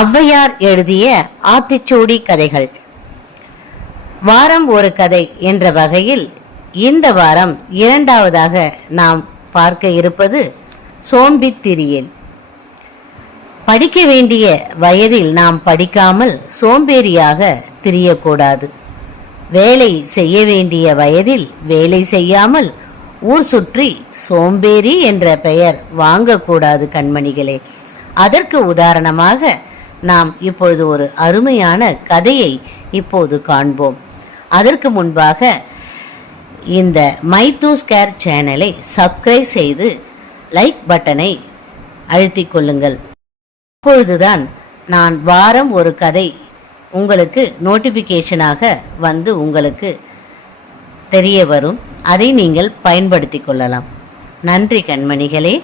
ஔவையார் எழுதிய ஆத்திச்சூடி கதைகள். வாரம் ஒரு கதை என்ற வகையில் இந்த வாரம் இரண்டாவதாக நாம் பார்க்க இருப்பது சோம்பித்திரியல். படிக்க வேண்டிய வயதில் நாம் படிக்காமல் சோம்பேறியாக திரியக்கூடாது. வேலை செய்ய வேண்டிய வயதில் வேலை செய்யாமல் ஊர் சுற்றி சோம்பேறி என்ற பெயர் வாங்கக்கூடாது கண்மணிகளே. அதற்கு உதாரணமாக நாம் இப்பொழுது ஒரு அருமையான கதையை இப்போது காண்போம். அதற்கு முன்பாக இந்த மைத்தூஸ் ஸ்கேர் சேனலை சப்ஸ்கிரைப் செய்து லைக் பட்டனை அழுத்திக் கொள்ளுங்கள். அப்பொழுதுதான் நான் வாரம் ஒரு கதை உங்களுக்கு நோட்டிஃபிகேஷனாக வந்து உங்களுக்கு தெரிய வரும். அதை நீங்கள் பயன்படுத்தி கொள்ளலாம். நன்றி கண்மணிகளே.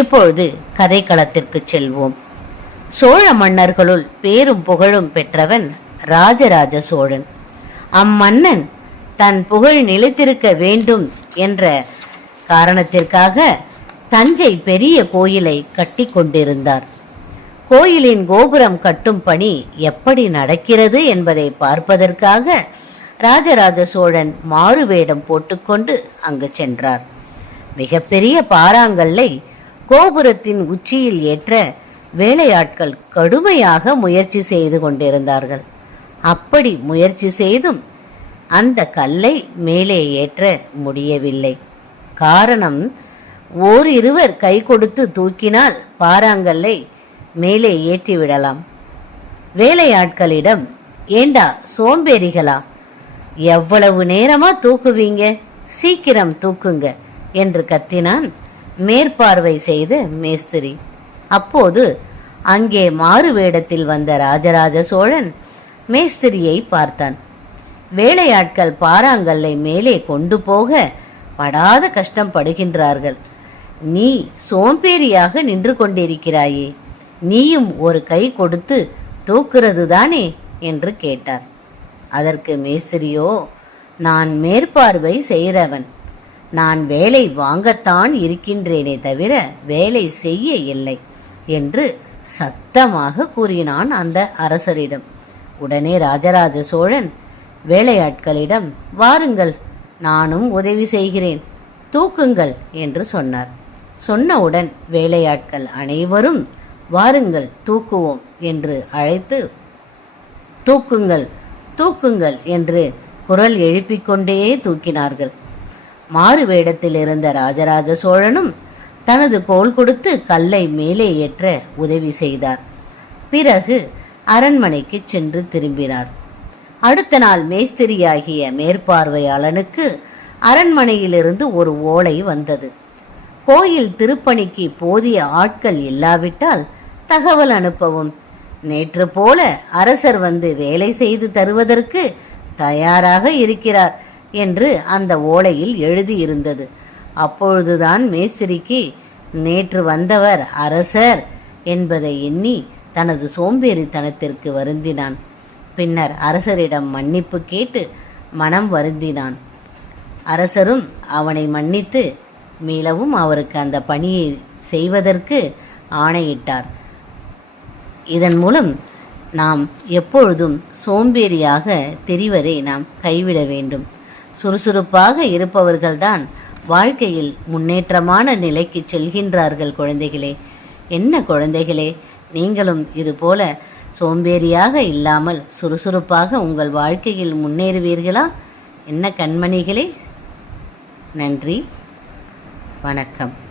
இப்பொழுது கதைக்களத்திற்கு செல்வோம். சோழ மன்னர்களுள் பேரும் புகழும் பெற்றவன் ராஜராஜ சோழன். அம்மன்னன் தன் புகழ் நிலைத்திருக்க வேண்டும் என்ற காரணத்திற்காக தஞ்சை பெரிய கோயிலை கட்டி கொண்டிருந்தார். கோயிலின் கோபுரம் கட்டும் பணி எப்படி நடக்கிறது என்பதை பார்ப்பதற்காக ராஜராஜ சோழன் மாறுவேடம் போட்டுக்கொண்டு அங்கு சென்றார். மிகப்பெரிய பாறாங்கல்லை கோபுரத்தின் உச்சியில் ஏற்ற வேலையாட்கள் கடுமையாக முயற்சி செய்து கொண்டிருந்தார்கள். அப்படி முயற்சி செய்தும் அந்த கல்லை மேலே ஏற்ற முடியவில்லை. காரணம் ஓரிருவர் கை கொடுத்து தூக்கினால் பாறாங்கல்லை மேலே ஏற்றி விடலாம். வேலையாட்களிடம் ஏண்டா சோம்பேறிகளா? எவ்வளவு நேரமா தூக்குவீங்க? சீக்கிரம் தூக்குங்க என்று கத்தினான் மேற்பார்வை செய்த மேஸ்திரி. அப்போது அங்கே மாறு வேடத்தில் வந்த ராஜராஜ சோழன் மேஸ்திரியை பார்த்தான். வேலையாட்கள் பாறாங்கல்லை மேலே கொண்டு போக படாத கஷ்டம் படுகின்றார்கள். நீ சோம்பேறியாக நின்று கொண்டிருக்கிறாயே நீயும் ஒரு கை கொடுத்து தூக்குறது தானே? என்று கேட்டார். அதற்கு மேஸ்திரியோ நான் மேற்பார்வை செய்கிறவன். நான் வேலை வாங்கத்தான் இருக்கின்றேனே தவிர வேலை செய்ய இல்லை. என்று சத்தமாக கூறினான் அந்த அரசரிடம். உடனே ராஜராஜ சோழன் வேலையாட்களிடம் வாருங்கள் நானும் உதவி செய்கிறேன் தூக்குங்கள் என்று சொன்னார். சொன்னவுடன் வேலையாட்கள் அனைவரும் வாருங்கள் தூக்குவோம் என்று அழைத்து தூக்குங்கள் தூக்குங்கள் என்று குரல் எழுப்பிக்கொண்டே தூக்கினார்கள். மாறு வேடத்தில் இருந்த ராஜராஜ சோழனும் தனது கோல் கொடுத்து கல்லை மேலே ஏற்ற உதவி செய்தார். பிறகு அரண்மனைக்கு சென்று திரும்பினார். அடுத்த நாள் மேஸ்திரியாகிய மேற்பார்வையாளனுக்கு அரண்மனையிலிருந்து ஒரு ஓலை வந்தது. கோயில் திருப்பணிக்கு போதிய ஆட்கள் இல்லாவிட்டால் தகவல் அனுப்பவும். நேற்று போல அரசர் வந்து வேலை செய்து தருவதற்கு தயாராக இருக்கிறார் என்று அந்த ஓலையில் எழுதியிருந்தது. அப்பொழுதுதான் மேஸ்திரிக்கு நேற்று வந்தவர் அரசர் என்பதை எண்ணி தனது சோம்பேறித்தனத்திற்கு வருந்தினான். பின்னர் அரசரிடம் மன்னிப்பு கேட்டு மனம் வருந்தினான். அரசரும் அவனை மன்னித்து மீளவும் அவருக்கு அந்த பணியை செய்வதற்கு ஆணையிட்டார். இதன் மூலம் நாம் எப்பொழுதும் சோம்பேறியாக தெரிவதை நாம் கைவிட வேண்டும். சுறுசுறுப்பாக இருப்பவர்கள்தான் வாழ்க்கையில் முன்னேற்றமான நிலைக்கு செல்கின்றார்கள் குழந்தைகளே. என்ன குழந்தைகளே நீங்களும் இதுபோல சோம்பேறியாக இல்லாமல் சுறுசுறுப்பாக உங்கள் வாழ்க்கையில் முன்னேறுவீர்களா? என்ன கண்மணிகளே? நன்றி. வணக்கம்.